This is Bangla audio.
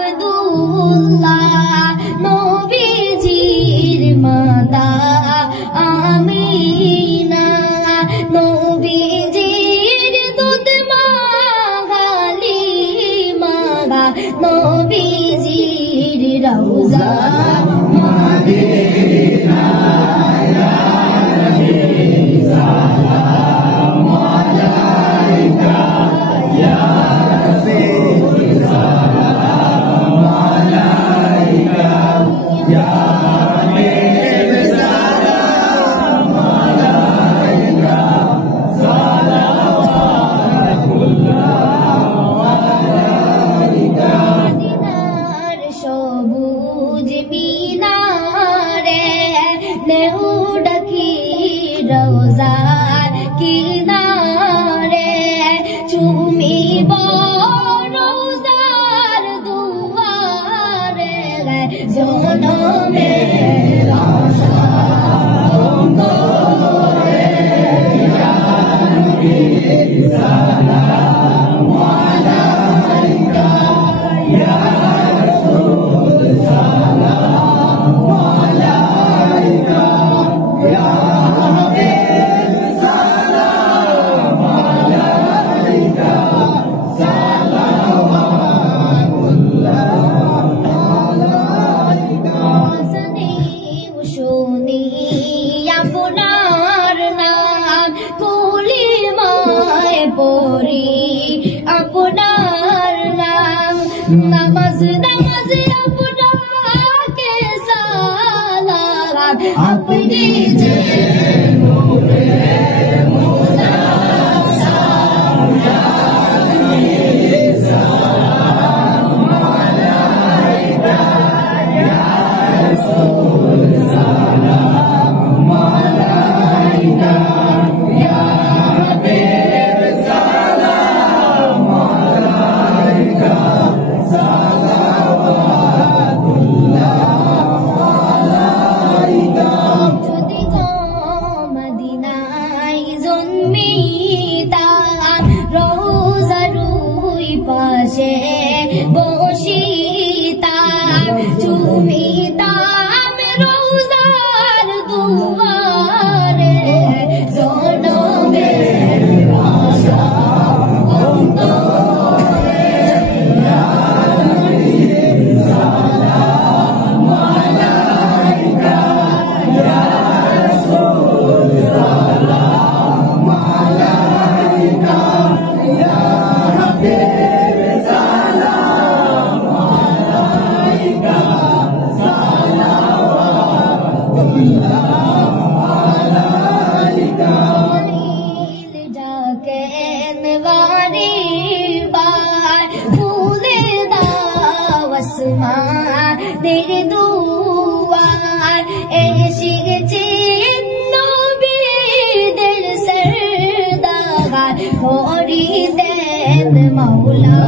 আব্দুল্লাহ নবীজির মাতা আমিনা নবীজির দুধ মা হালিমা নবীজির রওজা মদিনা রোজার কিনারে চুমিব রোজার দুয়ারে জনমের আশা অন্তরে ইয়া নবী সালাম আলাইকা ইয়া রাসূল সালাম আলাইকা ইয়া আপনার নাম নামাজ নামাজ আপনাকে সালাম আপনি যে বসিতাম চুমিতাম রোজার দুয়ারে জনমের আশা অন্তরে ইয়া নবী সালাম আলাইকা ইয়া রাসূল সালাম আলাইকা ইয়া হাবিব तेरे दुआर एसेছেন নবীদের सरदार করি দেন মাওলা